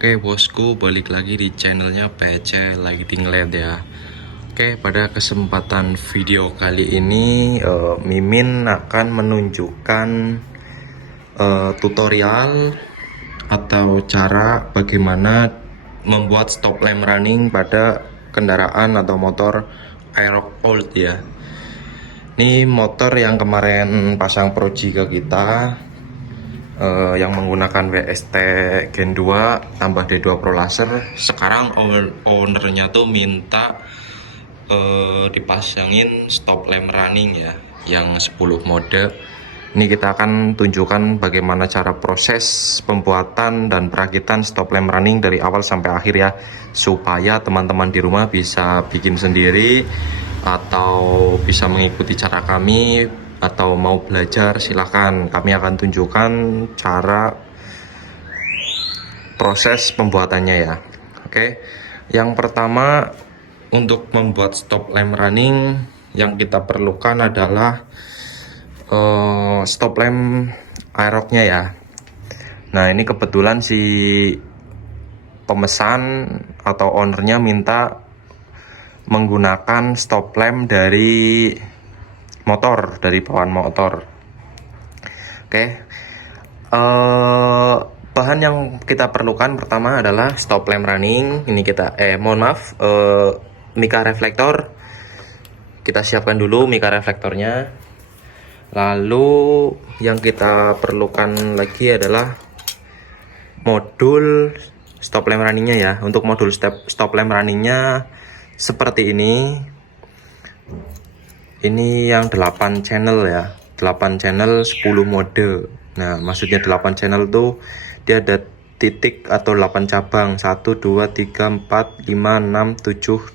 Oke bosku, balik lagi di channelnya PC Lighting LED ya. Oke, pada kesempatan video kali ini Mimin akan menunjukkan tutorial atau cara bagaimana membuat stop lamp running pada kendaraan atau motor Aerox Old ya. Ini motor yang kemarin pasang Proji ke kita, yang menggunakan WST Gen 2 tambah D2 Pro Laser. Sekarang ownernya tuh minta dipasangin stop lamp running ya, yang 10 mode. Ini kita akan tunjukkan bagaimana cara proses pembuatan dan perakitan stop lamp running dari awal sampai akhir ya, supaya teman-teman di rumah bisa bikin sendiri atau bisa mengikuti cara kami, atau mau belajar silahkan. Kami akan tunjukkan cara proses pembuatannya ya. Oke, yang pertama, untuk membuat stop lamp running yang kita perlukan adalah stop lamp Aerox-nya ya. Nah, ini kebetulan si pemesan atau ownernya minta menggunakan stop lamp dari motor, dari bawaan motor. Oke, bahan yang kita perlukan pertama adalah stop lamp running. Ini kita mica reflektor. Kita siapkan dulu mica reflektornya. Lalu yang kita perlukan lagi adalah modul stop lamp runningnya ya. Untuk modul stop lamp runningnya seperti ini. Ini yang 8 channel ya, 8 channel 10 mode. Nah, maksudnya 8 channel tuh dia ada titik atau 8 cabang, 1 2 3 4 5 6 7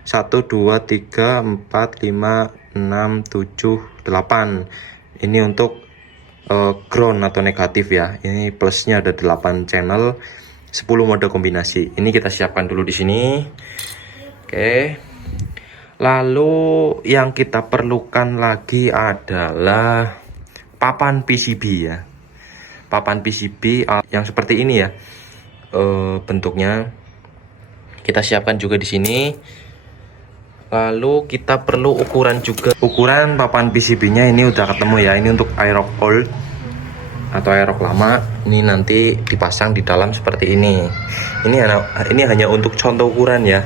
1 2 3 4 5 6 7 8. Ini untuk ground atau negatif ya. Ini plusnya ada 8 channel 10 mode kombinasi. Ini kita siapkan dulu di sini. Oke. Lalu yang kita perlukan lagi adalah papan PCB ya. Papan PCB yang seperti ini ya, bentuknya. Kita siapkan juga di sini. Lalu kita perlu ukuran juga. Ukuran papan PCB-nya ini udah ketemu ya. Ini untuk Aerox Old atau Aerox lama. Ini nanti dipasang di dalam seperti ini. Ini hanya untuk contoh ukuran ya.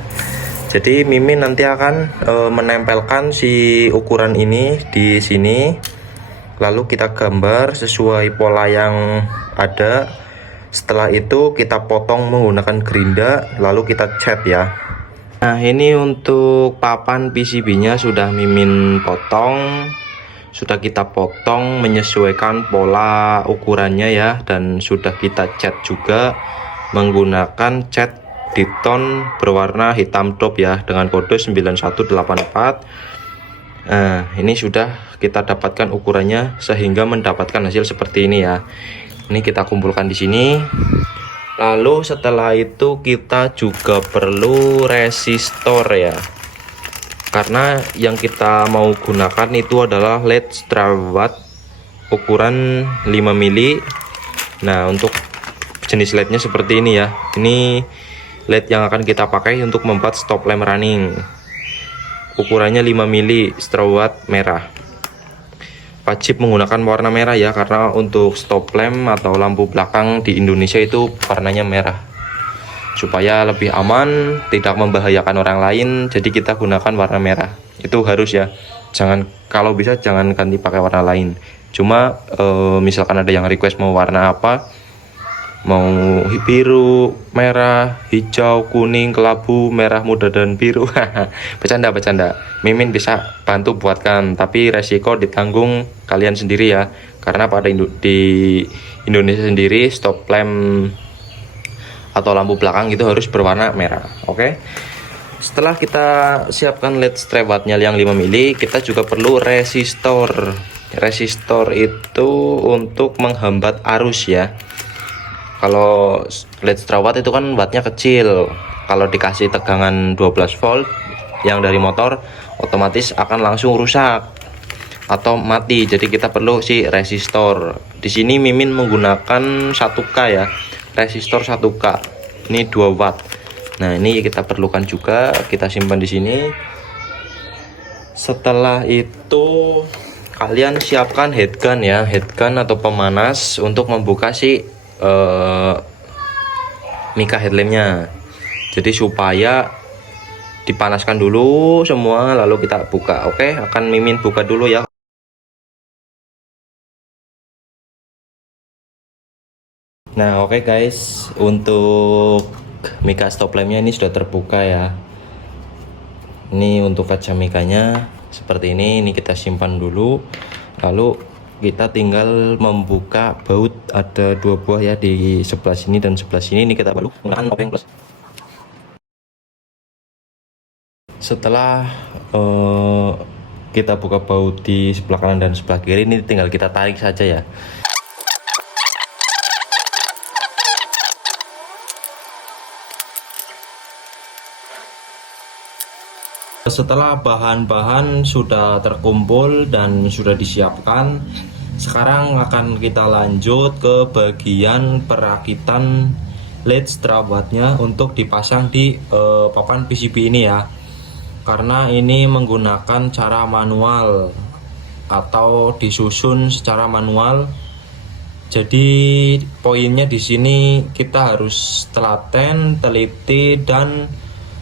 Jadi Mimin nanti akan menempelkan si ukuran ini di sini, lalu kita gambar sesuai pola yang ada. Setelah itu kita potong menggunakan gerinda, lalu kita cat ya. Nah, ini untuk papan PCB-nya sudah Mimin potong, sudah kita potong menyesuaikan pola ukurannya ya, dan sudah kita cat juga menggunakan cat Diton berwarna hitam top ya, dengan kode 9184. Nah, ini sudah kita dapatkan ukurannya sehingga mendapatkan hasil seperti ini ya. Ini kita kumpulkan di sini. Lalu setelah itu kita juga perlu resistor ya. Karena yang kita mau gunakan itu adalah LED Strawatt ukuran 5 mili. Nah, untuk jenis LED-nya seperti ini ya. Ini LED yang akan kita pakai untuk membuat stop lamp running. Ukurannya 5 mili, Strawatt merah. Wajib menggunakan warna merah ya, karena untuk stop lamp atau lampu belakang di Indonesia itu warnanya merah. Supaya lebih aman, tidak membahayakan orang lain, jadi kita gunakan warna merah. Itu harus ya. Kalau bisa jangan ganti pakai warna lain. Cuma misalkan ada yang request mau warna apa, mau biru, merah, hijau, kuning, kelabu, merah muda dan biru. Bercanda. Mimin bisa bantu buatkan, tapi resiko ditanggung kalian sendiri ya. Karena di Indonesia sendiri stop lamp atau lampu belakang itu harus berwarna merah. Oke. Setelah kita siapkan LED Strawatt-nya yang 5 mili, kita juga perlu resistor. Resistor itu untuk menghambat arus ya. Kalau LED Strawatt itu kan wattnya kecil, kalau dikasih tegangan 12 volt yang dari motor, otomatis akan langsung rusak atau mati. Jadi kita perlu si resistor. Di sini Mimin menggunakan 1K ya, resistor 1K. Ini 2 watt. Nah, ini kita perlukan juga, kita simpan di sini. Setelah itu kalian siapkan headgun ya, headgun atau pemanas untuk membuka si mica headlampnya. Jadi supaya dipanaskan dulu semua lalu kita buka. Oke, akan Mimin buka dulu ya. Nah, oke guys, untuk mica stop lampnya ini sudah terbuka ya. Ini untuk kaca micanya seperti ini kita simpan dulu. Lalu kita tinggal membuka baut, ada 2 buah ya di sebelah sini dan sebelah sini. Ini kita baru menggunakan obeng plus. Setelah kita buka baut di sebelah kanan dan sebelah kiri, ini tinggal kita tarik saja ya. Setelah bahan-bahan sudah terkumpul dan sudah disiapkan, sekarang akan kita lanjut ke bagian perakitan LED strawatnya untuk dipasang di papan PCB ini ya. Karena ini menggunakan cara manual atau disusun secara manual. Jadi poinnya di sini kita harus telaten, teliti, dan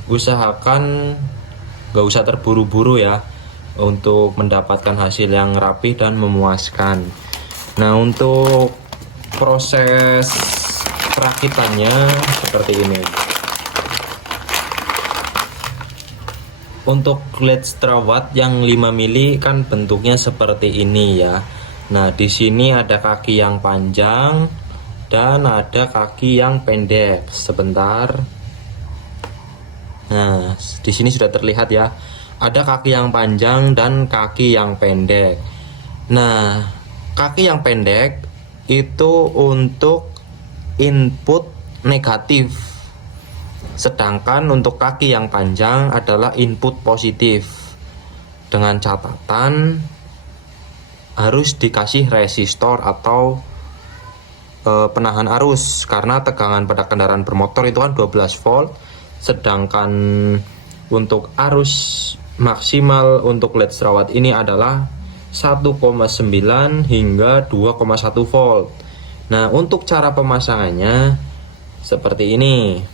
usahakan gak usah terburu-buru ya untuk mendapatkan hasil yang rapi dan memuaskan. Nah, untuk proses perakitannya seperti ini. Untuk LED strawat yang 5 mili kan bentuknya seperti ini ya. Nah, di sini ada kaki yang panjang dan ada kaki yang pendek. Sebentar. Nah, di sini sudah terlihat ya, ada kaki yang panjang dan kaki yang pendek. Nah, kaki yang pendek itu untuk input negatif, sedangkan untuk kaki yang panjang adalah input positif. Dengan catatan harus dikasih resistor atau penahan arus, karena tegangan pada kendaraan bermotor itu kan 12 volt. Sedangkan untuk arus maksimal untuk LED strawat ini adalah 1,9 hingga 2,1 volt. Nah, untuk cara pemasangannya seperti ini.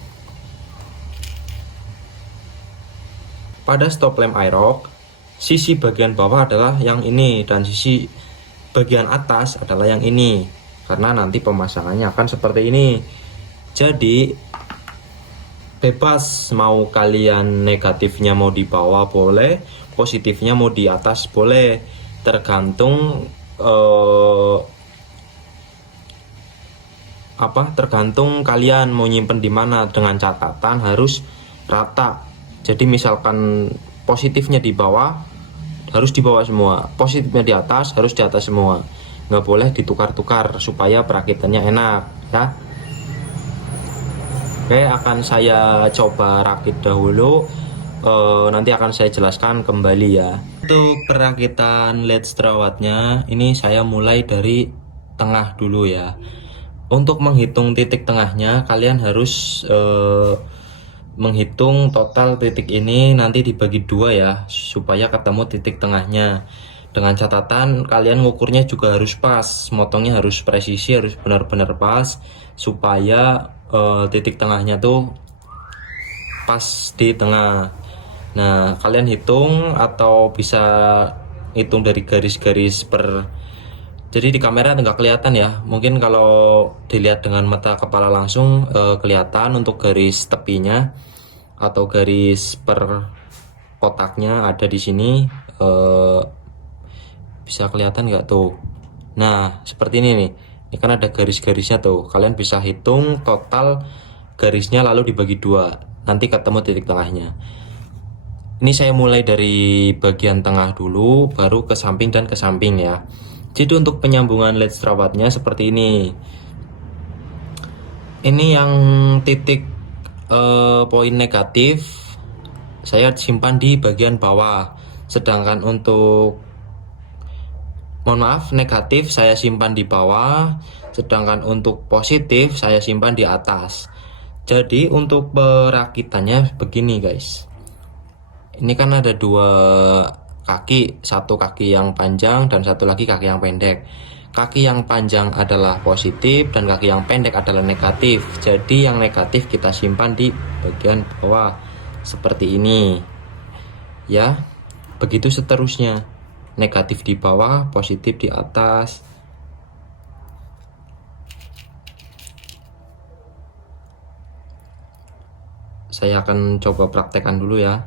Pada stop lamp IROC, sisi bagian bawah adalah yang ini dan sisi bagian atas adalah yang ini. Karena nanti pemasangannya akan seperti ini. Jadi bebas, mau kalian negatifnya mau di bawah boleh, positifnya mau di atas boleh, tergantung tergantung kalian mau nyimpen di mana. Dengan catatan harus rata. Jadi misalkan positifnya di bawah harus di bawah semua, positifnya di atas harus di atas semua, nggak boleh ditukar-tukar supaya perakitannya enak ya. Oke, akan saya coba rakit dahulu, nanti akan saya jelaskan kembali ya. Untuk perakitan LED strawatnya ini saya mulai dari tengah dulu ya. Untuk menghitung titik tengahnya kalian harus menghitung total titik ini nanti dibagi 2 ya, supaya ketemu titik tengahnya. Dengan catatan kalian ngukurnya juga harus pas, motongnya harus presisi, harus benar-benar pas supaya titik tengahnya tuh pas di tengah. Nah, kalian hitung atau bisa hitung dari garis-garis per. Jadi di kamera nggak kelihatan ya. Mungkin kalau dilihat dengan mata kepala langsung kelihatan untuk garis tepinya atau garis per kotaknya ada di sini. Bisa kelihatan nggak tuh? Nah, seperti ini nih. Ini kan ada garis-garisnya tuh. Kalian bisa hitung total garisnya lalu dibagi 2. Nanti ketemu titik tengahnya. Ini saya mulai dari bagian tengah dulu, baru ke samping dan ke samping ya. Jadi untuk penyambungan LED strawatnya seperti ini. Ini yang titik poin negatif saya simpan di bagian bawah. Sedangkan untuk negatif saya simpan di bawah, sedangkan untuk positif saya simpan di atas. Jadi untuk perakitannya begini guys. Ini kan ada dua kaki, satu kaki yang panjang dan satu lagi kaki yang pendek. Kaki yang panjang adalah positif dan kaki yang pendek adalah negatif. Jadi yang negatif kita simpan di bagian bawah seperti ini. Ya, begitu seterusnya. Negatif di bawah, positif di atas. Saya akan coba praktekkan dulu ya.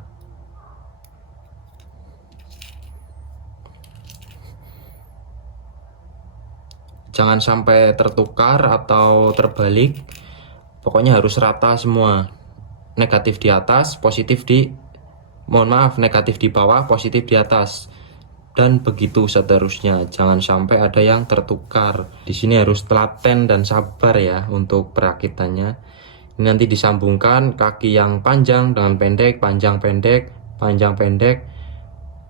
Jangan sampai tertukar atau terbalik. Pokoknya harus rata semua. Negatif di atas, positif di negatif di bawah, positif di atas. Dan begitu seterusnya. Jangan sampai ada yang tertukar. Di sini harus telaten dan sabar ya untuk perakitannya. Ini nanti disambungkan kaki yang panjang dengan pendek, panjang pendek, panjang pendek,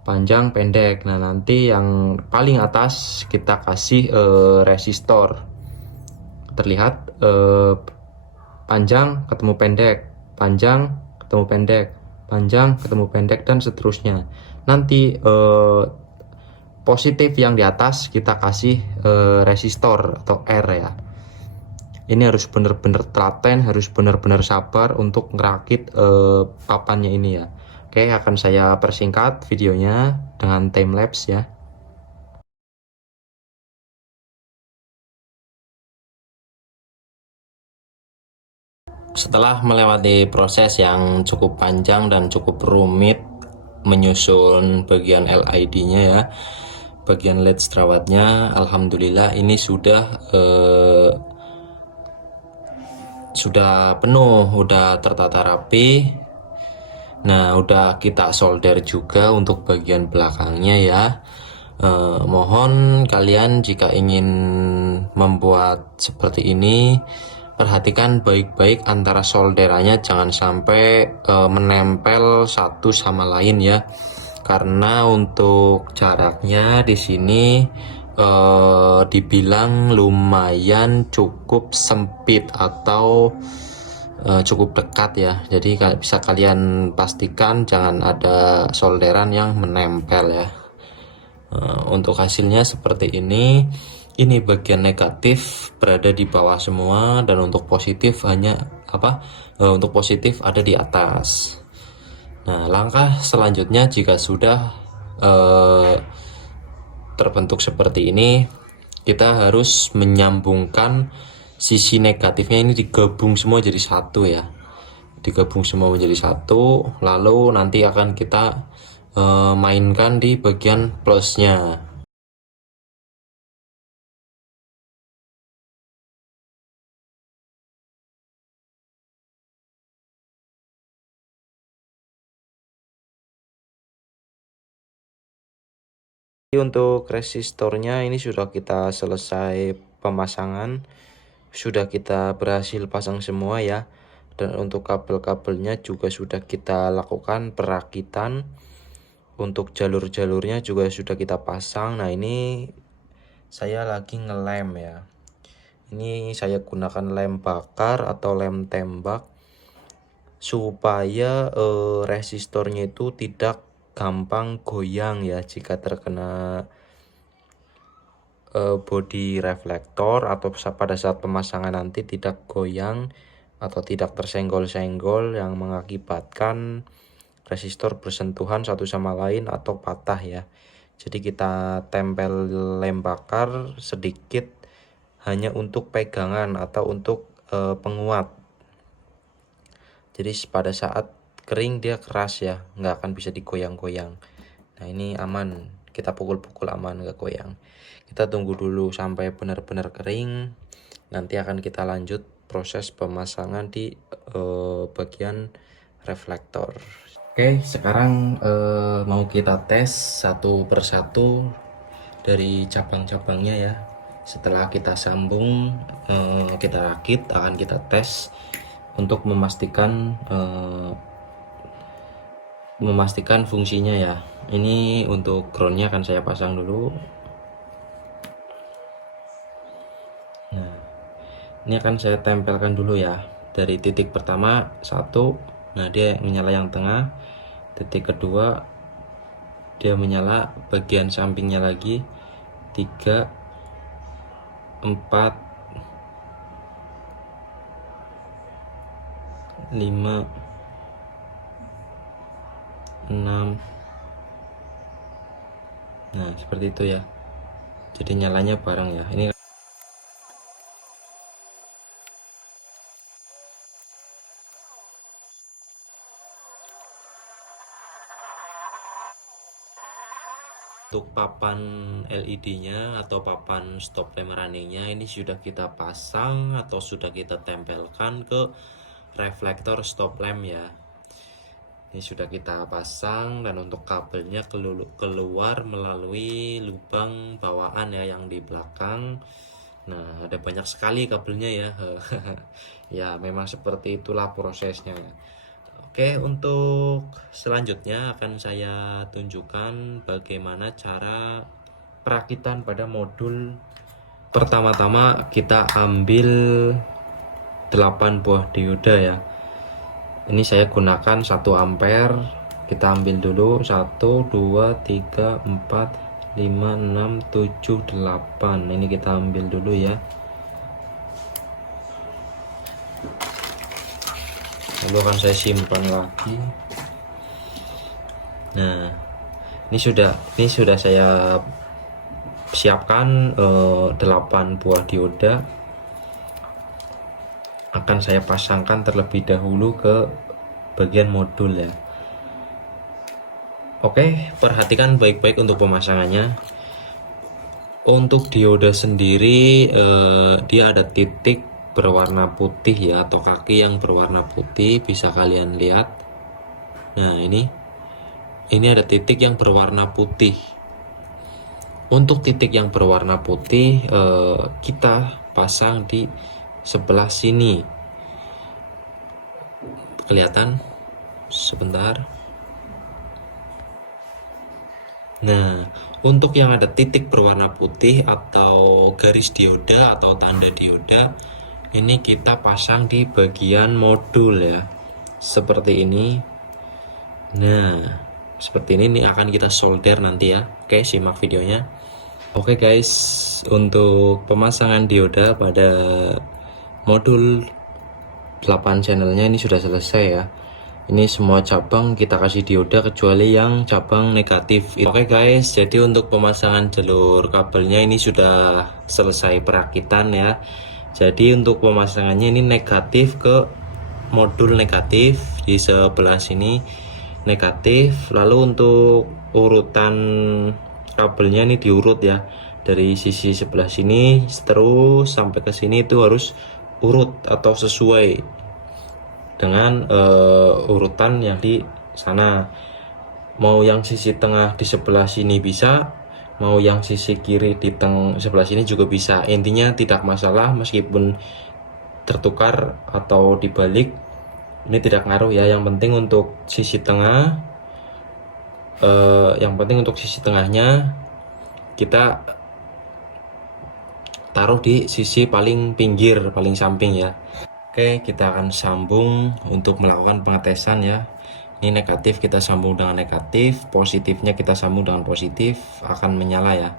panjang pendek. Nah, nanti yang paling atas kita kasih resistor. Terlihat panjang ketemu pendek, panjang ketemu pendek, panjang ketemu pendek, dan seterusnya. Nanti positif yang di atas kita kasih resistor atau R ya. Ini harus benar-benar telaten, harus benar-benar sabar untuk ngerakit papannya ini ya. Oke, akan saya persingkat videonya dengan time lapse ya. Setelah melewati proses yang cukup panjang dan cukup rumit menyusun bagian LED-nya ya, bagian LED strawatnya, alhamdulillah ini sudah penuh, udah tertata rapi. Nah, udah kita solder juga untuk bagian belakangnya ya. Mohon kalian jika ingin membuat seperti ini, perhatikan baik-baik antara solderannya, jangan sampai menempel satu sama lain ya. Karena untuk jaraknya di sini dibilang lumayan cukup sempit atau cukup dekat ya. Jadi bisa kalian pastikan jangan ada solderan yang menempel ya. Untuk hasilnya seperti ini. Ini bagian negatif berada di bawah semua, dan untuk positif untuk positif ada di atas. Nah, langkah selanjutnya jika sudah terbentuk seperti ini, kita harus menyambungkan sisi negatifnya ini, digabung semua jadi satu ya. Digabung semua menjadi satu, lalu nanti akan kita mainkan di bagian plusnya. Untuk resistornya ini sudah kita selesai pemasangan, sudah kita berhasil pasang semua ya. Dan untuk kabel-kabelnya juga sudah kita lakukan perakitan. Untuk jalur-jalurnya juga sudah kita pasang. Nah, ini saya lagi ngelem ya. Ini saya gunakan lem bakar atau lem tembak supaya resistornya itu tidak gampang goyang ya jika terkena bodi reflektor, atau pada saat pemasangan nanti tidak goyang atau tidak tersenggol-senggol yang mengakibatkan resistor bersentuhan satu sama lain atau patah ya. Jadi kita tempel lem bakar sedikit hanya untuk pegangan atau untuk penguat. Jadi pada saat kering dia keras ya, nggak akan bisa digoyang-goyang. Nah, ini aman, kita pukul-pukul aman, nggak goyang. Kita tunggu dulu sampai benar-benar kering, nanti akan kita lanjut proses pemasangan di bagian reflektor. Oke, sekarang mau kita tes satu persatu dari cabang-cabangnya ya. Setelah kita sambung, kita rakit, akan kita tes untuk memastikan fungsinya ya. Ini untuk groundnya akan saya pasang dulu. Nah, ini akan saya tempelkan dulu ya. dari titik pertama 1, nah dia menyala yang tengah. Titik kedua dia menyala bagian sampingnya lagi, 3, 4, 5, 6. Nah seperti itu ya, jadi nyalanya bareng ya. Ini untuk papan LED-nya atau papan stop lamp running-nya ini sudah kita pasang atau sudah kita tempelkan ke reflektor stop lamp ya. Ini sudah kita pasang, dan untuk kabelnya keluar melalui lubang bawaan ya yang di belakang. Nah ada banyak sekali kabelnya ya. Ya memang seperti itulah prosesnya. Oke, untuk selanjutnya akan saya tunjukkan bagaimana cara perakitan pada modul. Pertama-tama kita ambil 8 buah dioda ya. Ini saya gunakan 1 ampere. Kita ambil dulu 1, 2, 3, 4, 5, 6, 7, 8. Ini kita ambil dulu ya. Lalu akan saya simpan lagi. Nah ini sudah saya siapkan 8 buah dioda. Akan saya pasangkan terlebih dahulu ke bagian modul ya. Oke, perhatikan baik-baik untuk pemasangannya. Untuk dioda sendiri dia ada titik berwarna putih ya, atau kaki yang berwarna putih, bisa kalian lihat. Nah ini ada titik yang berwarna putih. Untuk titik yang berwarna putih kita pasang di sebelah sini. Kelihatan? Sebentar. Nah untuk yang ada titik berwarna putih atau garis dioda atau tanda dioda, ini kita pasang di bagian modul ya, seperti ini. Nah seperti ini akan kita solder nanti ya. Oke, simak videonya. Oke guys, untuk pemasangan dioda pada modul 8 channelnya ini sudah selesai ya. Ini semua cabang kita kasih dioda kecuali yang cabang negatif. Oke guys, jadi untuk pemasangan jalur kabelnya ini sudah selesai perakitan ya. Jadi untuk pemasangannya ini negatif ke modul negatif di sebelah sini negatif. Lalu untuk urutan kabelnya ini diurut ya, dari sisi sebelah sini terus sampai ke sini itu harus urut atau sesuai dengan urutan yang di sana. Mau yang sisi tengah di sebelah sini bisa, mau yang sisi kiri di sebelah sini juga bisa. Intinya tidak masalah meskipun tertukar atau dibalik, ini tidak ngaruh ya. Yang penting untuk sisi tengah, tengahnya kita taruh di sisi paling pinggir, paling samping ya. Oke, kita akan sambung untuk melakukan pengetesan ya. Ini negatif kita sambung dengan negatif, positifnya kita sambung dengan positif, akan menyala ya.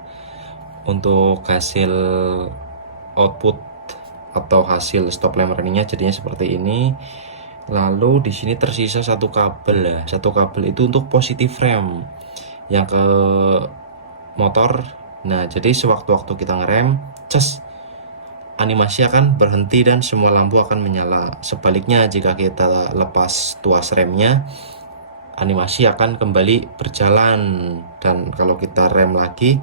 Untuk hasil output atau hasil stop lamp runningnya jadinya seperti ini. Lalu di sini tersisa 1 kabel ya. 1 kabel itu untuk positif rem yang ke motor. Nah jadi sewaktu-waktu kita ngerem, animasi akan berhenti dan semua lampu akan menyala. Sebaliknya jika kita lepas tuas remnya, animasi akan kembali berjalan, dan kalau kita rem lagi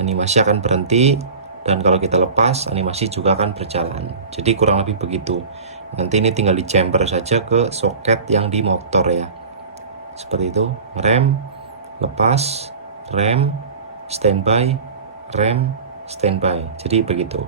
animasi akan berhenti, dan kalau kita lepas animasi juga akan berjalan. Jadi kurang lebih begitu. Nanti ini tinggal di-chamber saja ke soket yang di motor ya. Seperti itu, rem, lepas, rem, standby, rem, standby. Jadi begitu.